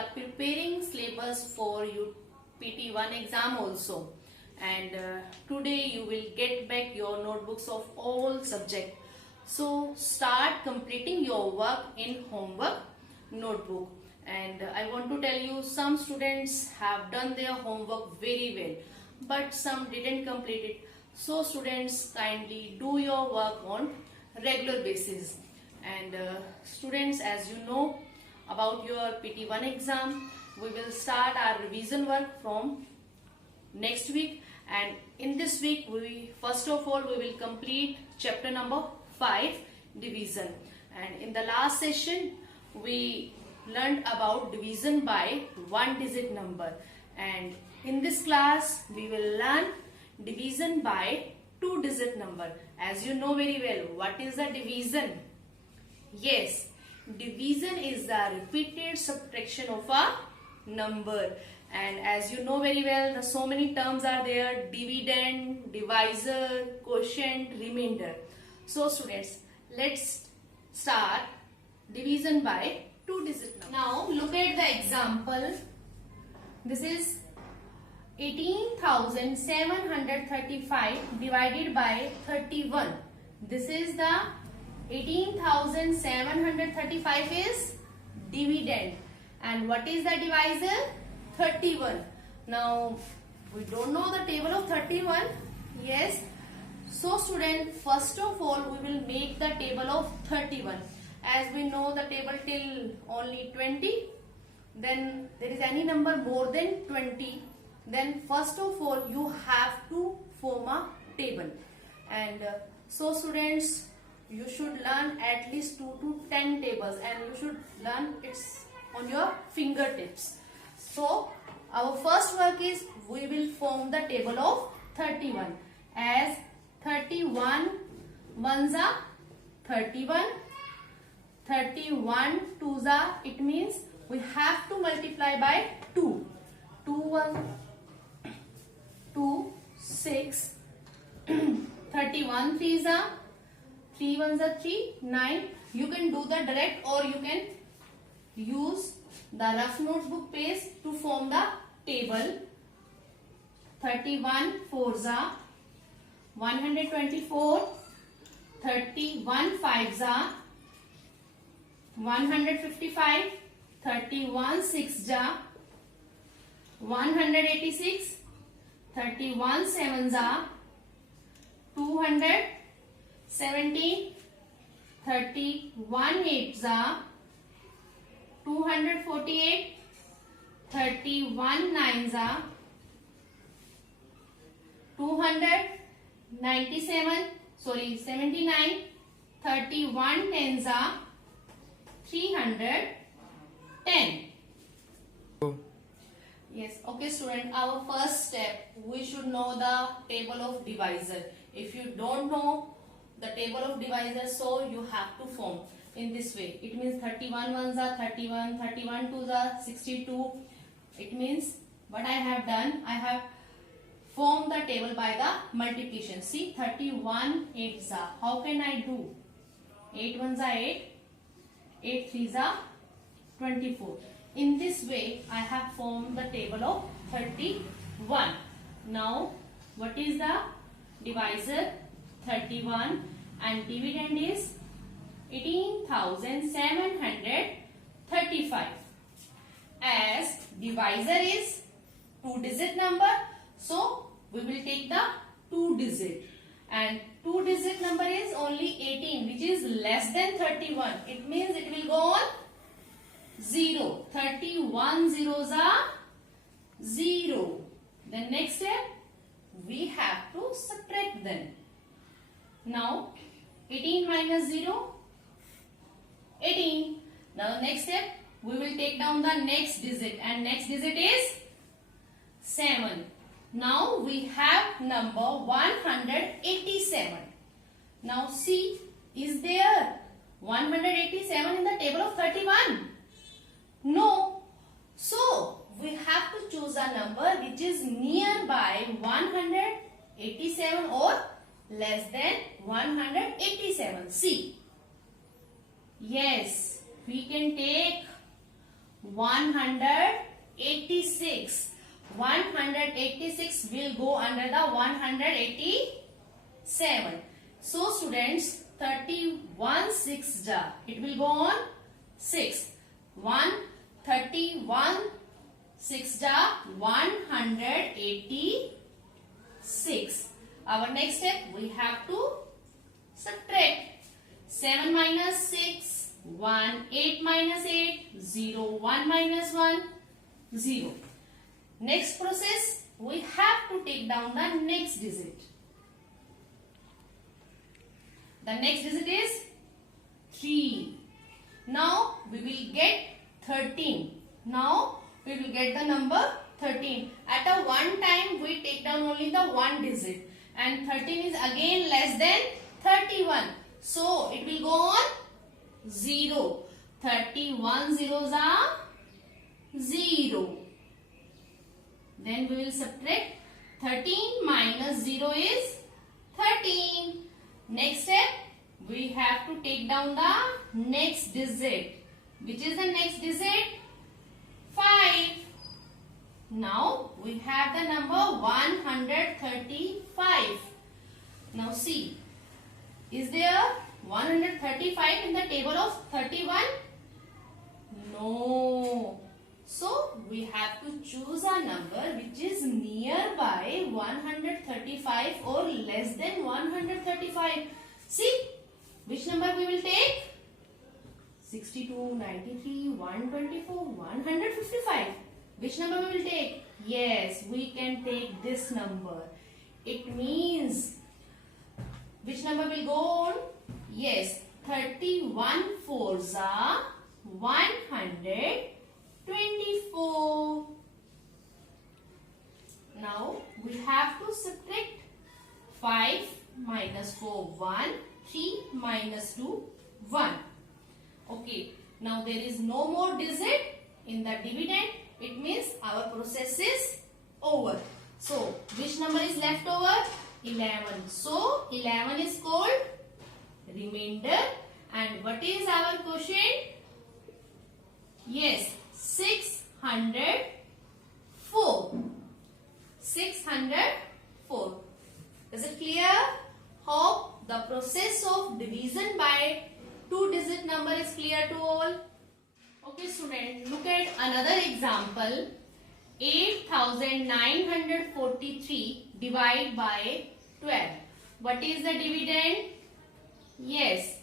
are preparing syllabus for your PT1 exam also, and today you will get back your notebooks of all subject. So start completing your work in homework notebook. And I want to tell you, some students have done their homework very well, but some didn't complete it. So students, kindly do your work on regular basis. And students, as you know about your PT1 exam, we will start our revision work from next week. And in this week, first of all we will complete chapter number 5, division. And in the last session we learned about division by one digit number, and in this class we will learn division by two digit number. As you know very well, what is the division? Yes, division is the repeated subtraction of a number. And as you know very well, so many terms are there: dividend, divisor, quotient, remainder. So students, let's start division by two digit number. Now look at the example. This is 18,735 divided by 31. This is the 18,735 is dividend, and what is the divisor? 31. Now we don't know the table of 31. Yes, so student, first of all we will make the table of 31. As we know the table till only 20, then there is any number more than 20, then first of all you have to form a table. And so students, you should learn at least 2 to 10 tables, and you should learn it's on your fingertips. So our first work is we will form the table of 31. As 31 ones are 31, 31 twos are, it means we have to multiply by 2. 2 1 2 6 31 threes are 3 ones are 3 9. You can do the direct, or you can use the rough notebook page to form the table. 31 fours are 124, 31 fives are 155, 31 sixes are 186, 31 sevens are 217, 31 eights are 248, 31 nines are 79, 31 tens are 310. Yes, okay student, our first step, we should know the table of divisor. If you don't know the table of divisor, so you have to form in this way. It means 31 ones are 31, 31 twos are 62. It means what I have done, I have formed the table by the multiplication. See, 31 eights are, how can I do? 8 ones are 8, 8 threes are 24. In this way I have formed the table of 31. Now what is the divisor? 31, and dividend is 18,735. As divisor is two digit number, so we will take the 2 digit, and 2 digit number is only 18, which is less than 31. It means it will go on 0. 31 zeros are 0. The next step, we have to subtract them. Now 18 minus 0, 18. Now next step, we will take down the next digit, and next digit is 7. Now we have number 187. Now see, is there 187 in the table of 31? No. So we have to choose a number which is nearby 187 or less than 187. See, yes, we can take 186. 186 will go under the 187. So students, 31 6 ja. It will go on 6. 131 6 ja 186. Our next step, we have to subtract. 7 minus 6, 1, 8 minus 8, 0, 1 minus 1, 0. Next process, we have to take down the next digit. The next digit is 3. Now we will get 13. Now we will get the number 13. At a one time we take down only the one digit, and 13 is again less than 31. So it will go on 0. 31 zeros are 0. Then we will subtract. 13 minus 0 is 13. Next step, we have to take down the next digit. Which is the next digit? 5. Now we have the number 135. Now see, is there 135 in the table of 31? No. So we have to choose a number which is nearby 135 or less than 135. See, which number we will take? 62, 93, 124, 155. Which number we will take? Yes, we can take this number. It means, which number will go on? Yes, 31 fours are 124. Now we have to subtract. 5 minus 4, 1. 3 minus 2, 1. Okay, now there is no more digit in the dividend. It means our process is over. So which number is left over? 11. So 11 is called remainder. And what is our quotient? Yes, 604. 604. Is it clear? Hope the process of division by two-digit number is clear to all. Okay student, look at another example. 8,943 divided by 12. What is the dividend? Yes,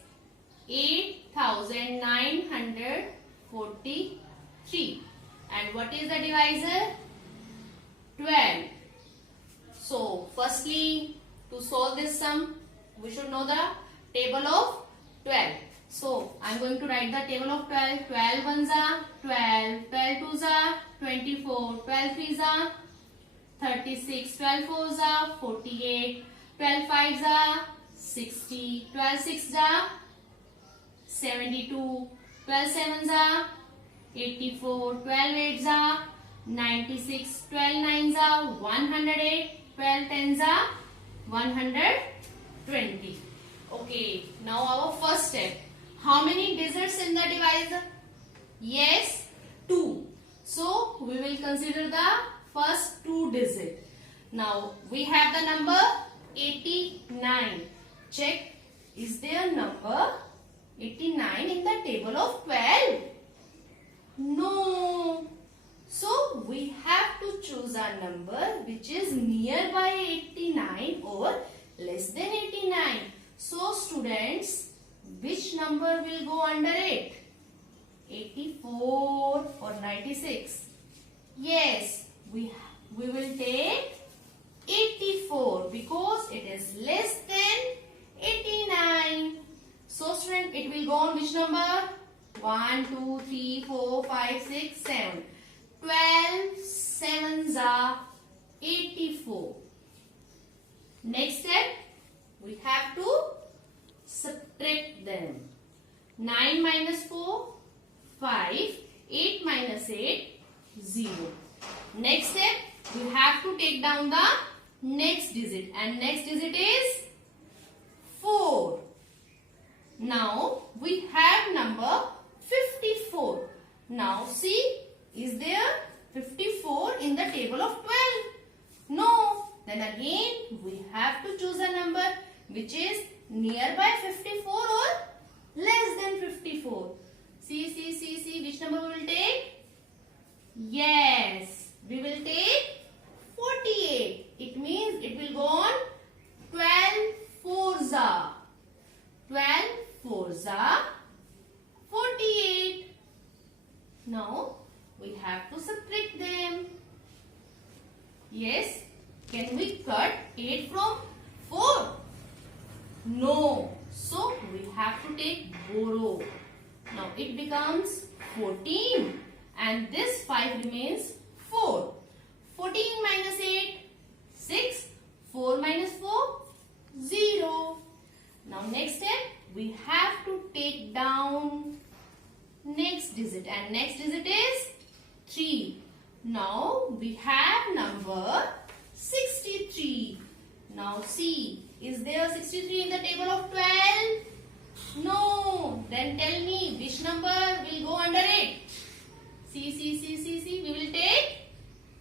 8,943. And what is the divisor? 12. So firstly, to solve this sum, we should know the table of 12. So I am going to write the table of 12. 12 ones are 12, 12 twos are 24, 12 threes are 36, 12 fours are 48, 12 fives are 60, 12 sixes are 72, 12 sevens are 84, 12 eights are 96, 12 nines are 108, 12 tens are 120. Okay, now our first step. How many digits in the divisor? Yes, 2. So we will consider the first two digits. Now we have the number 89. Check, is there number 89 in the table of 12? No. So we have to choose a number which is nearby 89 or less than 89. So students, which number will go under it? 84 or 96? Yes, we will take 84 because it is less than 89. So student, it will go on which number? 1, 2, 3, 4, 5, 6, 7. 12 sevens are 84. Next step, we have to subtract them. 9 minus 4, 5. 8 minus 8, 0. Next step, we have to take down the next digit, and next digit is 4. Now we have number 54. Now see, is there 54 in the table of 12? No. Then again we have to choose a number which is nearby 54 or less than 54. See, which number we will take? Yes, we will take 48. It means it will go on 12 fours are. 12 fours are 48. Now we have to subtract them. Yes, can we cut 8 from 4? No. So we have to take borrow. Now it becomes 14 and this 5 remains 4. 14 minus 8, 6. 4 minus 4, 0. Now next step, we have to take down next digit and next digit is 3. Now we have number 63. Now see, is there 63 in the table of 12? No. Then tell me which number will go under it. See. We will take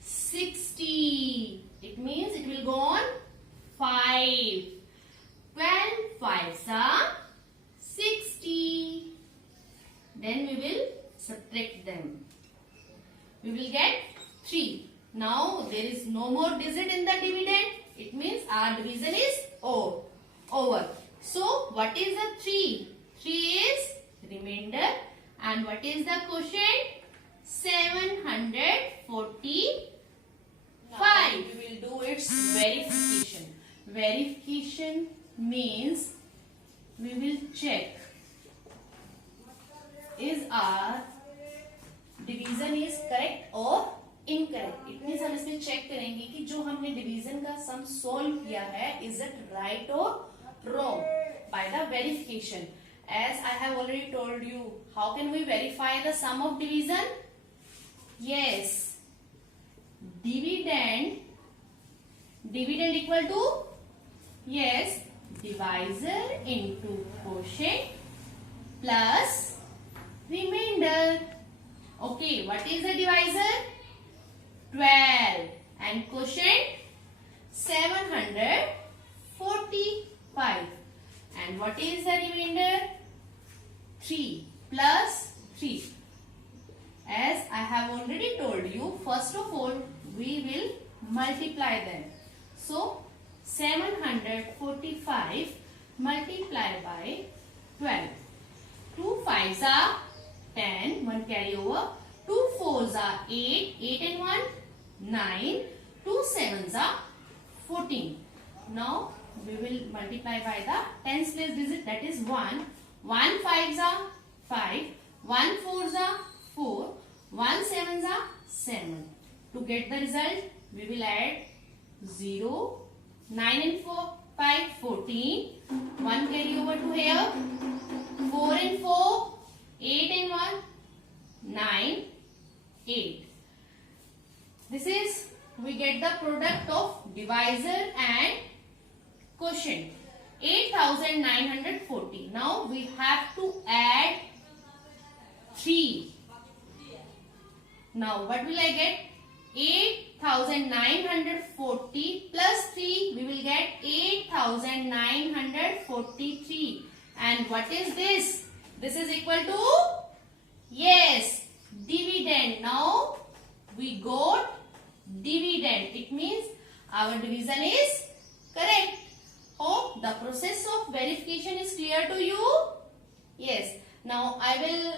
60. It means it will go on 5. 12 fives are 60. Then we will subtract them. We will get 3. Now there is no more digit in the dividend. It means our division is over. So what is the 3? 3 is remainder. And what is the quotient? 745. Now we will do its verification. Verification means we will check is our division is correct or incorrect. It means हम इसमें check करेंगे कि जो हमने division का sum solve किया है is it right or wrong by the verification. As I have already told you, how can we verify the sum of division? Yes, dividend equal to, yes, divisor into quotient plus remainder. Okay, what is the divisor? 12 and quotient 745. And what is the remainder? 3 plus 3. As I have already told you, first of all, we will multiply them. So, 745 multiplied by 12. 2 5s are 10, 1 carry over. 2 4s are 8, 8 and 1, 9. 2 7s are 14. Now, we will multiply by the tens place digit, that is 1. 1 5s are 5, 1 4s are 4, 1 7s are 7. To get the result, we will add 0, 9 and 4, 5, 14, 1 carry over to here, 4 and 4, 8 and 1, 9, 8. This is, we get the product of divisor and quotient, 8940. Now we have to add 3. Now what will I get? 8940 plus 3, we will get 8943. And what is this? This is equal to, yes, dividend. Now we got dividend. It means our division is correct. Hope the process of verification is clear to you. Yes. Now I will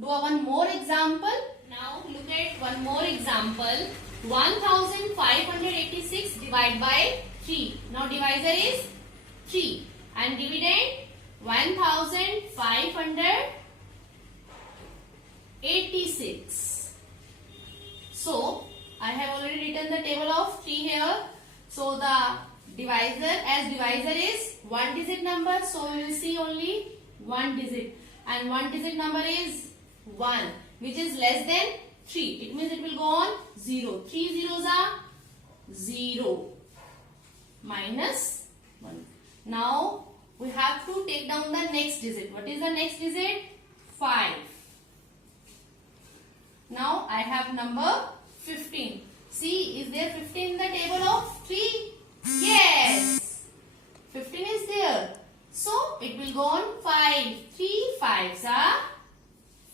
do one more example. Now look at one more example. 1586 divided by 3. Now divisor is 3 and dividend 1586. So I have already written the table of 3 here. So the divisor, as divisor is one digit number, so we will see only one digit, and one digit number is 1, which is less than 3. It means it will go on 0. 3 zeros are 0 minus 1. Now we have to take down the next digit. What is the next digit? 5. Now I have number 15. See, is there 15 in the table of 3? Yes. 15 is there. So it will go on 5. 3 5s are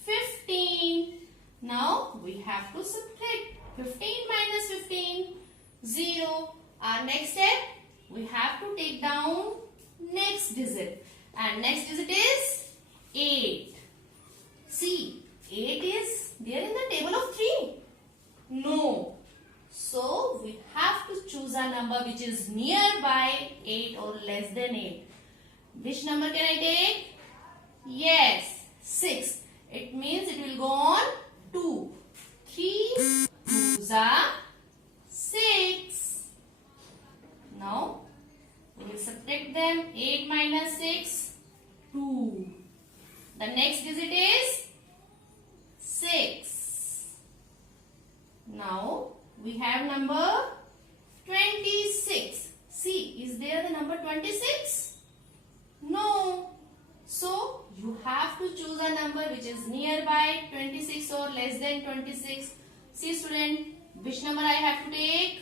15. Now we have to subtract 15 minus 15, 0. Our next step, we have to take down next digit. And next digit is 8. See, 8 is there in the table of 3. No. So we have to choose a number which is nearby 8 or less than 8. Which number can I take? Yes, 6. It means it will go on 2. 3 2s are 6. Now we will subtract them. 8 minus 6, 2. The next digit is 6. Now we have number 26. See, is there the number 26? No. So you have to choose a number which is nearby 26 or less than 26. See student, which number I have to take?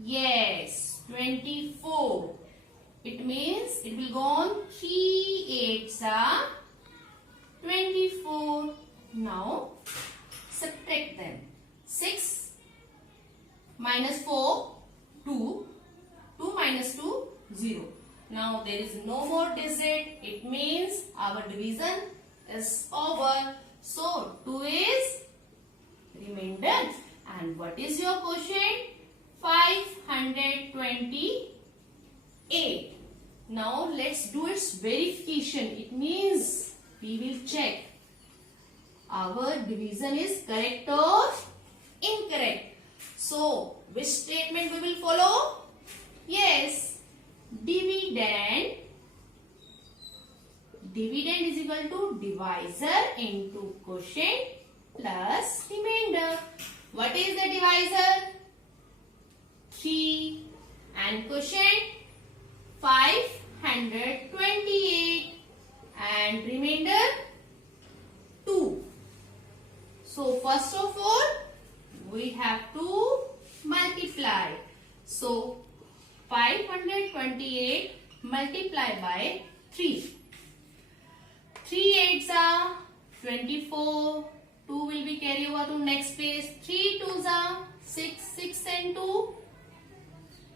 Yes, 24. It means it will go on 3 8s are 24. Now subtract them. 6 minus 4, 2. 2 minus 2, 0. Now there is no more digit. It means our division is over. So 2 is remainder. And what is your quotient? 528. Now let's do its verification. It means we will check our division is correct or incorrect. So which statement we will follow? Yes, dividend is equal to divisor into quotient plus remainder. What is the divisor? 3 and quotient 528 and remainder 2. So first of all we have to multiply. So 528 multiplied by 3. 3 8s are 24. 2 will be carry over to next page. 3 2s are 6. 6 and 2,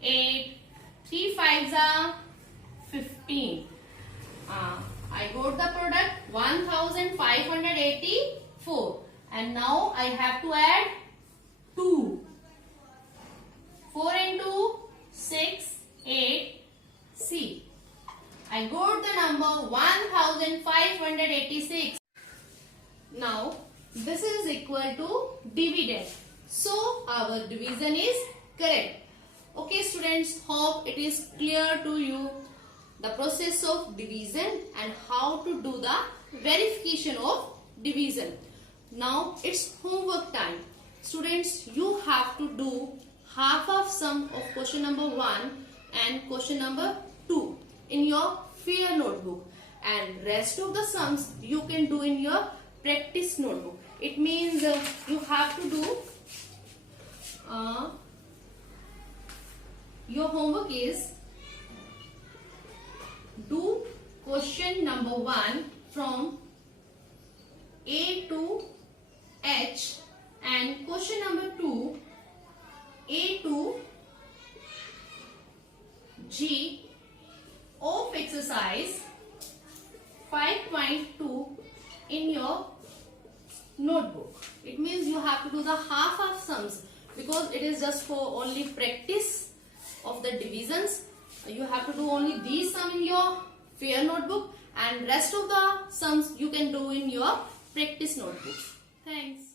8. 3 5s are 15. I got the product 1584. And now I have to add 2. 4 and 2, 6, 8. See, I got the number 1586. Now, this is equal to dividend. So, our division is correct. Okay students, hope it is clear to you the process of division and how to do the verification of division. Now, it's homework time. Students, you have to do half of sum of question number 1 and question number 2 in your fair notebook, and rest of the sums you can do in your practice notebook. It means you have to do your homework is do question number 1 from A to H and question number 2 A to G of exercise 5.2 in your notebook. It means you have to do the half of sums because it is just for only practice of the divisions. You have to do only these sums in your fair notebook, and rest of the sums you can do in your practice notebook. Thanks.